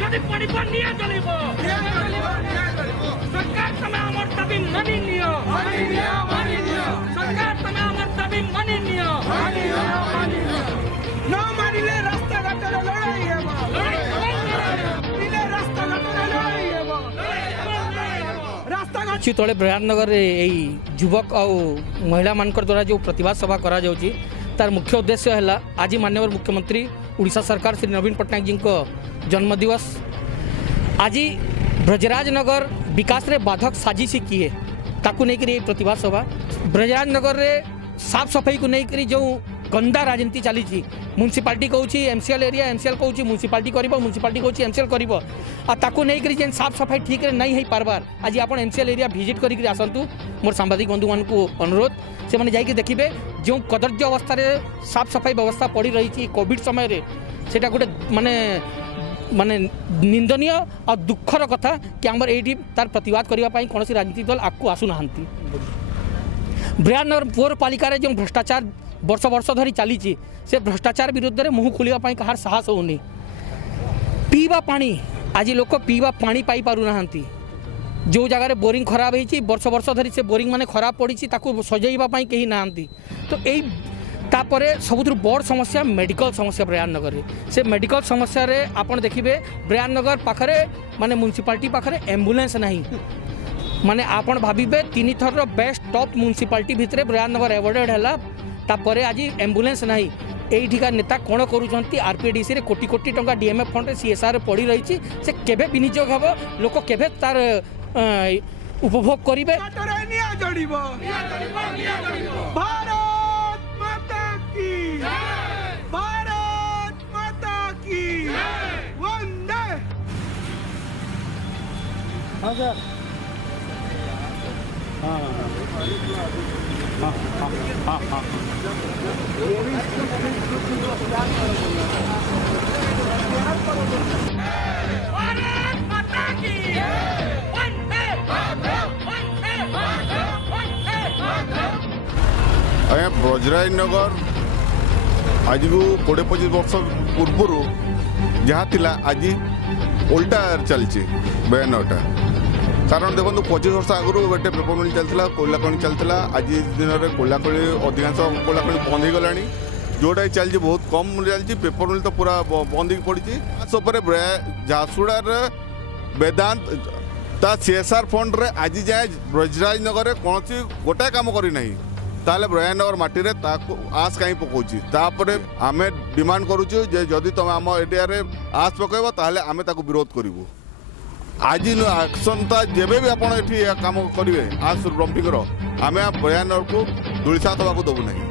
যদি পড়িব নিয়া চলিব সরকার তুমি আমার দাবি মানি নিও সরকার তুমি আমার দাবি মানি নিও ন মানিলে রাস্তাঘাটে লড়াই ହେବ রাস্তাঘাটে লড়াই ହେବ রাস্তাঘাট तले ब्रयानगर यही युवक आ महिला मान द्वारा जो प्रतिवाद सभा करा जाउची तार मुख्य उद्देश्य है आज माननीय मुख्यमंत्री उड़ीसा सरकार श्री नवीन पट्टनायक जी को जन्मदिवस आज ब्रजराज नगर विकास रे बाधक साजिश किए ताकू नहीं करी प्रतिवाद सभा ब्रजराज नगर रे साफ सफाई को नहीं करी जो गंदा राजनीति चली म्युनिसिपालिटी कहूँ एमसीएल एरिया एमसीएल कहूँ म्युनिसिपालिटी म्युनिसिपालिटी कहूँ एमसीएल कर नहीं करी जेन साफ सफाई ठीक नहीं हो पार्बार आज आप एमसीएल एरिया विजिट करके आसतु मोर सांबादिक बंधु मान को अनुरोध से मैंने जाकि देखिए जो कदर्य अवस्था साफ सफाई व्यवस्था पड़ रही कोविड समय से गोटे माने माने निंदनीय और दुखर कथा कि आम ये तार प्रतिवाद करने कौन राजनीतिक दल आगू आसुना ब्रयानगर पौरपालिका जो भ्रष्टाचार वर्ष वर्ष धरी चली से भ्रष्टाचार विरुद्ध में मुँह खोलिया कहार साहस होनी पीवा पानी आज लोक पीवा पानी पाई पारुना जो जगार बोरिंग खराब होती वर्ष वर्ष धरी से बोरिंग माने खराब पड़ी सजाइवाई कहीं ना तो यही तापर सबुठ बड़ समस्या मेडिकल समस्या ब्रयानगर से मेडिकल समस्या रे आपन देखिए ब्रयानगर पाखरे माने म्युनिसिपालिटी पाखरे एम्बुलेंस नहीं माने आपन भाविबे 3 थर बेस्ट टॉप म्युनिसिपालिटी भितर ब्रयानगर एवॉर्डेड है तापर आज एम्बुलेंस नहीं यहीठिका नेता कौन करुँच आरपीडीसी रे कोटी कोटी टंका डीएमएफ फंड सीएसआर पड़ी रही से केबे विनियोग हम लोक केबे तार उपभोग करेंगे हाँ सर हाँ हाँ हाँ आज्ञा ब्रजराज नगर आज को 20-25 वर्ष पूर्व जहाँ थिला आज उल्टा चलती बयानटा कारण देखो 25 वर्ष आगु गोटे पेपर मिल चलता कोयला खनि चलता आज दिन में कोयला खनि अधिकांश कोयला खनि बंद हो गला जोटा चलती बहुत कम चलती पेपर मिल तो पूरा बंद हो पड़ी सब झारसुड़ार वेदांत ता सीएसआर फंड रे आज जाए ब्रजराज नगर में कौन गोटाए कम करना ताले ब्रयानगर माटी रे ताको आस कहीं पकाउची तापरे आमे डिमांड करूछु जे जदि तुम आम एरिया रे आस पकाइबो ताले आमे ताको विरोध करिवो आज एक्शन ता जेबे भी आपण एठी काम करिवे आस रंपिंग रो आमे ब्रयानगर को धूलिसात होबाको दबु नहीं।